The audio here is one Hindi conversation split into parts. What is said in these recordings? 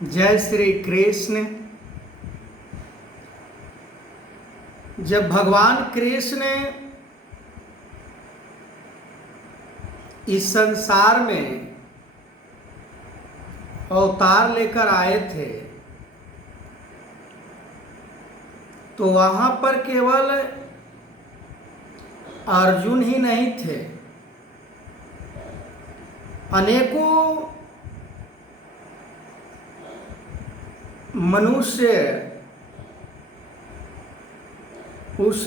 जय श्री कृष्ण। जब भगवान कृष्ण इस संसार में अवतार लेकर आए थे तो वहाँ पर केवल अर्जुन ही नहीं थे, अनेकों मनुष्य उस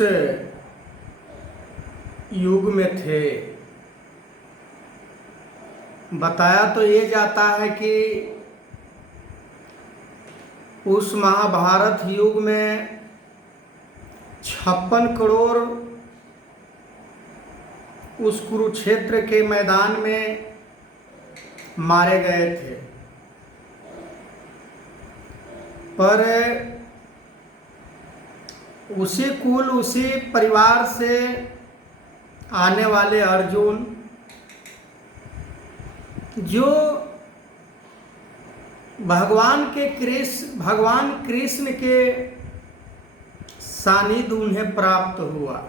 युग में थे। बताया तो ये जाता है कि उस महाभारत युग में 56 करोड़ उस कुरुक्षेत्र के मैदान में मारे गए थे, पर उसी कुल उसी परिवार से आने वाले अर्जुन जो भगवान कृष्ण के सानिध्य उन्हें प्राप्त हुआ।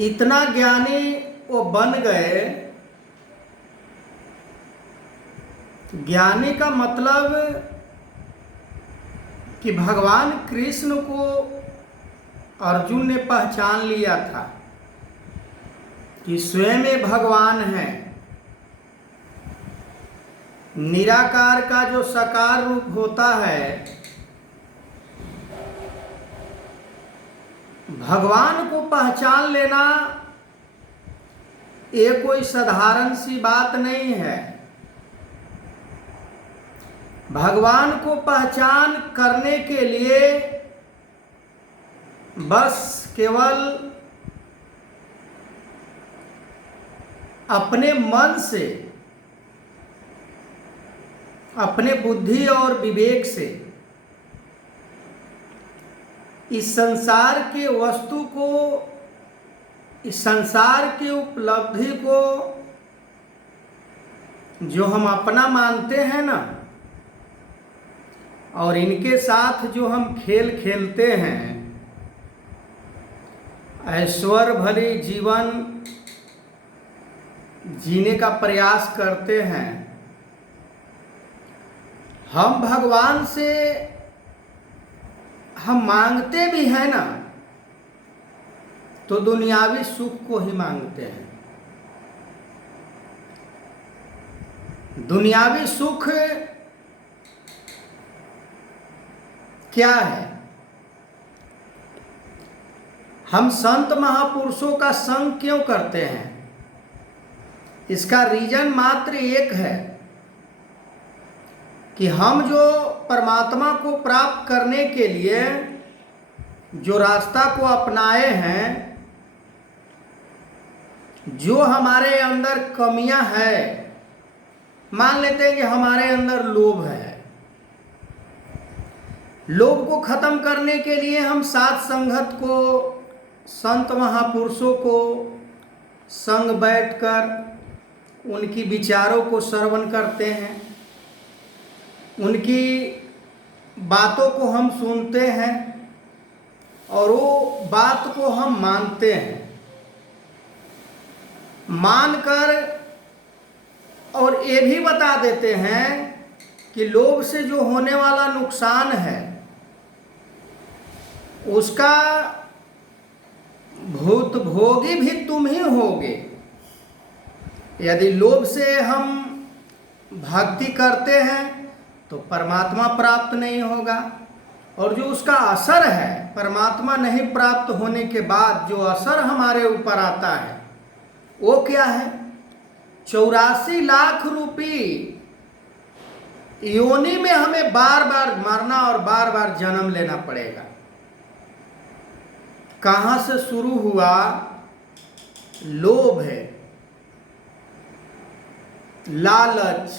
इतना ज्ञानी वो बन गए। ज्ञानी का मतलब कि भगवान कृष्ण को अर्जुन ने पहचान लिया था कि स्वयं में भगवान है। निराकार का जो साकार रूप होता है, भगवान को पहचान लेना ये कोई साधारण सी बात नहीं है। भगवान को पहचान करने के लिए बस केवल अपने मन से, अपने बुद्धि और विवेक से इस संसार के वस्तु को, इस संसार की उपलब्धि को जो हम अपना मानते हैं ना, और इनके साथ जो हम खेल खेलते हैं, ऐश्वर्य भरी जीवन जीने का प्रयास करते हैं, हम भगवान से हम मांगते भी हैं ना, तो दुनियावी सुख को ही मांगते हैं। दुनियावी सुख क्या है? हम संत महापुरुषों का संग क्यों करते हैं? इसका रीजन मात्र एक है कि हम जो परमात्मा को प्राप्त करने के लिए जो रास्ता को अपनाए हैं, जो हमारे अंदर कमियां हैं, मान लेते हैं कि हमारे अंदर लोभ है। लोभ को खत्म करने के लिए हम साथ संगत को, संत महापुरुषों को संग बैठकर उनकी विचारों को श्रवण करते हैं, उनकी बातों को हम सुनते हैं और वो बात को हम मानते हैं। मानकर और ये भी बता देते हैं कि लोभ से जो होने वाला नुकसान है उसका भुक्तभोगी भी तुम ही होगे। यदि लोभ से हम भक्ति करते हैं तो परमात्मा प्राप्त नहीं होगा, और जो उसका असर है, परमात्मा नहीं प्राप्त होने के बाद जो असर हमारे ऊपर आता है वो क्या है? 84 लाख रुपी योनि में हमें बार बार मरना और बार बार जन्म लेना पड़ेगा। कहाँ से शुरू हुआ? लोभ है, लालच,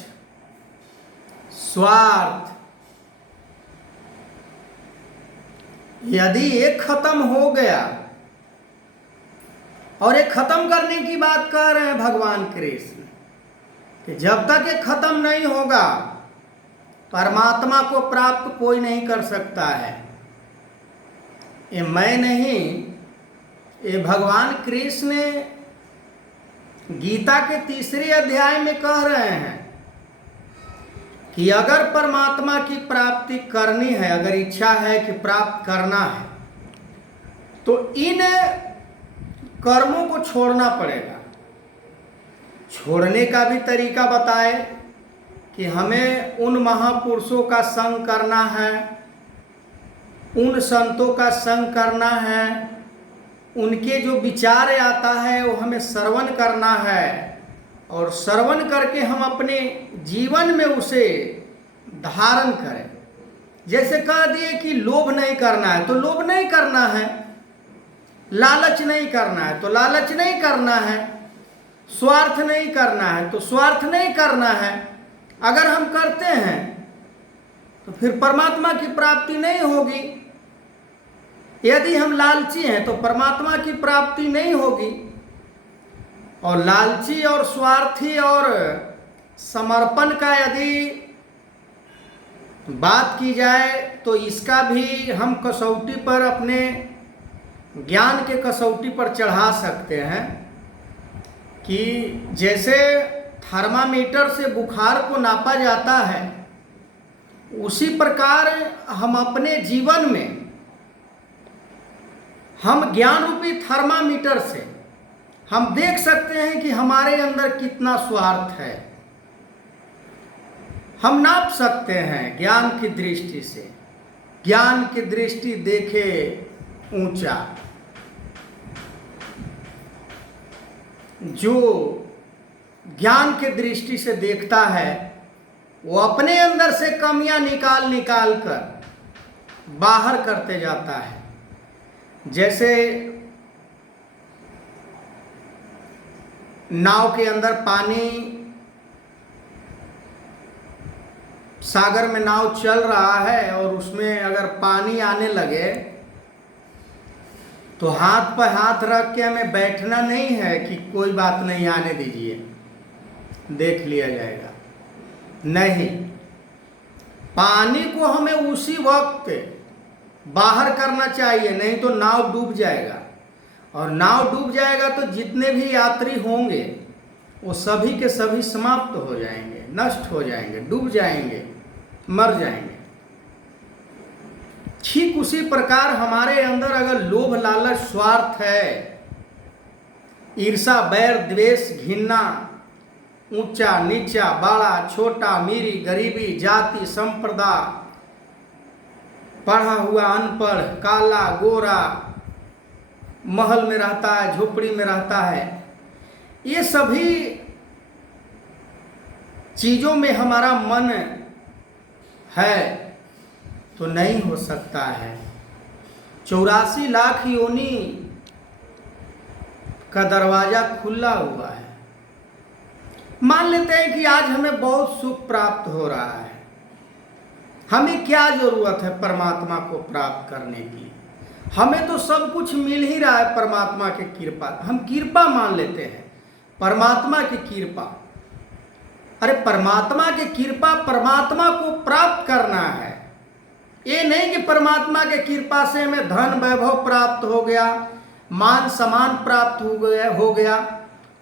स्वार्थ। यदि ये खत्म हो गया, और ये खत्म करने की बात कह रहे हैं भगवान कृष्ण, कि जब तक ये खत्म नहीं होगा परमात्मा को प्राप्त कोई नहीं कर सकता है। ये मैं नहीं, ये भगवान कृष्ण गीता के 3 अध्याय में कह रहे हैं कि अगर परमात्मा की प्राप्ति करनी है, अगर इच्छा है कि प्राप्त करना है, तो इन कर्मों को छोड़ना पड़ेगा। छोड़ने का भी तरीका बताए कि हमें उन महापुरुषों का संग करना है, उन संतों का संग करना है, उनके जो विचार आता है वो हमें श्रवण करना है, और श्रवण करके हम अपने जीवन में उसे धारण करें। जैसे कह दिए कि लोभ नहीं करना है तो लोभ नहीं करना है, लालच नहीं करना है तो लालच नहीं करना है, स्वार्थ नहीं करना है तो स्वार्थ नहीं करना है। अगर हम करते हैं तो फिर परमात्मा की प्राप्ति नहीं होगी। यदि हम लालची हैं तो परमात्मा की प्राप्ति नहीं होगी। और लालची और स्वार्थी और समर्पण का यदि बात की जाए तो इसका भी हम कसौटी पर, अपने ज्ञान के कसौटी पर चढ़ा सकते हैं कि जैसे थर्मामीटर से बुखार को नापा जाता है, उसी प्रकार हम अपने जीवन में हम ज्ञान रूपी थर्मामीटर से हम देख सकते हैं कि हमारे अंदर कितना स्वार्थ है। हम नाप सकते हैं ज्ञान की दृष्टि से। ज्ञान की दृष्टि देखे ऊंचा। जो ज्ञान की दृष्टि से देखता है वो अपने अंदर से कमियां निकाल निकाल कर बाहर करते जाता है। जैसे नाव के अंदर पानी, सागर में नाव चल रहा है और उसमें अगर पानी आने लगे तो हाथ पर हाथ रख के हमें बैठना नहीं है कि कोई बात नहीं, आने दीजिए, देख लिया जाएगा। नहीं, पानी को हमें उसी वक्त बाहर करना चाहिए, नहीं तो नाव डूब जाएगा। और नाव डूब जाएगा तो जितने भी यात्री होंगे वो सभी के सभी समाप्त हो जाएंगे, नष्ट हो जाएंगे, डूब जाएंगे, मर जाएंगे। ठीक उसी प्रकार हमारे अंदर अगर लोभ, लालच, स्वार्थ है, ईर्षा, बैर, द्वेष, घृणा, ऊंचा नीचा, बड़ा छोटा, अमीरी गरीबी, जाति संप्रदाय, पढ़ा हुआ अनपढ़, काला गोरा, महल में रहता है, झोपड़ी में रहता है, ये सभी चीजों में हमारा मन है तो नहीं हो सकता है। 84 लाख योनि का दरवाजा खुला हुआ है। मान लेते हैं कि आज हमें बहुत सुख प्राप्त हो रहा है, हमें क्या जरूरत है परमात्मा को प्राप्त करने की? हमें तो सब कुछ मिल ही रहा है परमात्मा की कृपा। हम कृपा मान लेते हैं, परमात्मा की कृपा। अरे परमात्मा की कृपा, परमात्मा को प्राप्त करना है। ये नहीं कि परमात्मा के कृपा से हमें धन वैभव प्राप्त हो गया, मान सम्मान प्राप्त हो गया।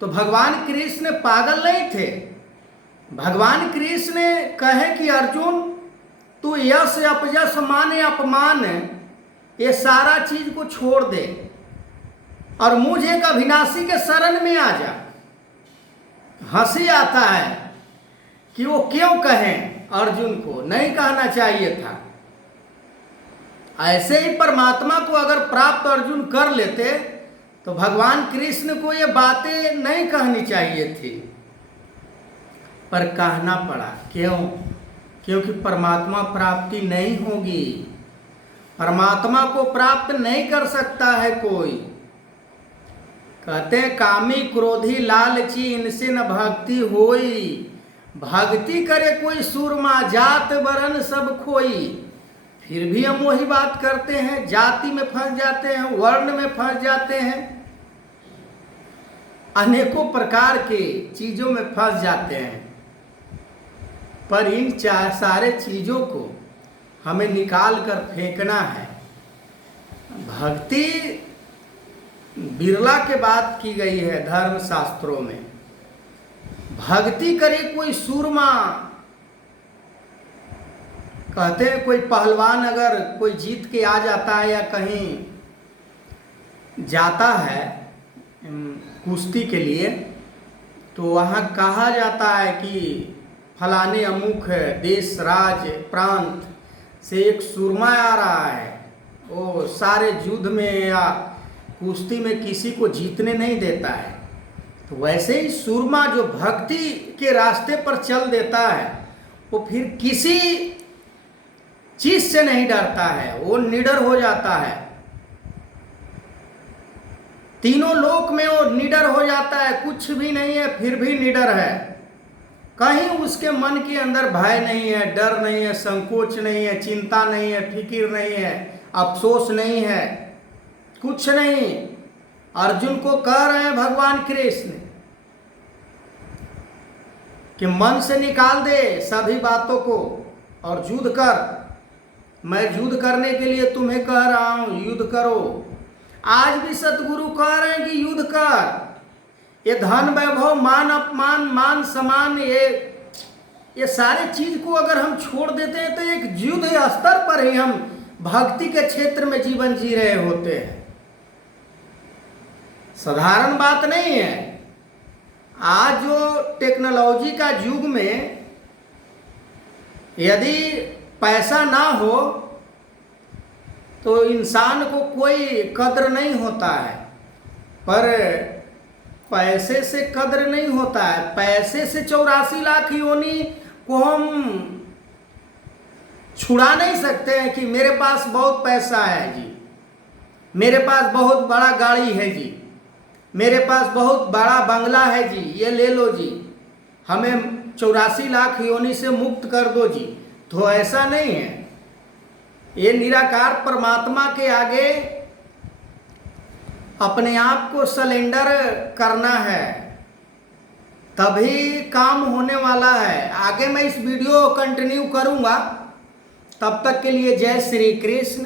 तो भगवान कृष्ण पागल नहीं थे। भगवान कृष्ण कहे कि अर्जुन तू यश अपयश मान अपमान ये सारा चीज को छोड़ दे और मुझ एक अविनाशी के शरण में आ जा। हंसी आता है कि वो क्यों कहें, अर्जुन को नहीं कहना चाहिए था। ऐसे ही परमात्मा को अगर प्राप्त अर्जुन कर लेते तो भगवान कृष्ण को ये बातें नहीं कहनी चाहिए थी, पर कहना पड़ा। क्यों? क्योंकि परमात्मा प्राप्ति नहीं होगी, परमात्मा को प्राप्त नहीं कर सकता है कोई। कहते हैं कामी क्रोधी लालची इनसे न भक्ति होई, भक्ति करे कोई सूरमा जात वरण सब खोई। फिर भी हम वही बात करते हैं, जाति में फंस जाते हैं, वर्ण में फंस जाते हैं, अनेकों प्रकार के चीजों में फंस जाते हैं। पर इन सारे चीज़ों को हमें निकाल कर फेंकना है। भक्ति बिरला के बात की गई है धर्म शास्त्रों में। भक्ति करे कोई सूरमा, कहते हैं कोई पहलवान अगर कोई जीत के आ जाता है या कहीं जाता है कुश्ती के लिए, तो वहाँ कहा जाता है कि फलाने अमुक देश राज प्रांत से एक सूरमा आ रहा है, वो सारे युद्ध में या कुश्ती में किसी को जीतने नहीं देता है। तो वैसे ही सूरमा जो भक्ति के रास्ते पर चल देता है, वो फिर किसी चीज से नहीं डरता है, वो निडर हो जाता है। तीनों लोक में वो निडर हो जाता है, कुछ भी नहीं है फिर भी निडर है। कहीं उसके मन के अंदर भय नहीं है, डर नहीं है, संकोच नहीं है, चिंता नहीं है, फिक्र नहीं है, अफसोस नहीं है, कुछ नहीं। अर्जुन को कह रहे हैं भगवान कृष्ण कि मन से निकाल दे सभी बातों को और युद्ध कर। मैं युद्ध करने के लिए तुम्हें कह रहा हूं, युद्ध करो। आज भी सतगुरु कह रहे हैं कि युद्ध कर। ये धन वैभव मान अपमान मान सम्मान ये सारे चीज को अगर हम छोड़ देते हैं तो एक युद्ध स्तर पर ही हम भक्ति के क्षेत्र में जीवन जी रहे होते हैं। साधारण बात नहीं है। आज जो टेक्नोलॉजी का युग में यदि पैसा ना हो तो इंसान को कोई कद्र नहीं होता है, पर पैसे से कद्र नहीं होता है। पैसे से 84 लाख योनि को हम छुड़ा नहीं सकते हैं कि मेरे पास बहुत पैसा है जी, मेरे पास बहुत बड़ा गाड़ी है जी, मेरे पास बहुत बड़ा बंगला है जी, ये ले लो जी, हमें 84 लाख योनि से मुक्त कर दो जी। तो ऐसा नहीं है। ये निराकार परमात्मा के आगे अपने आप को सरेंडर करना है, तभी काम होने वाला है। आगे मैं इस वीडियो को कंटिन्यू करूंगा। तब तक के लिए जय श्री कृष्ण।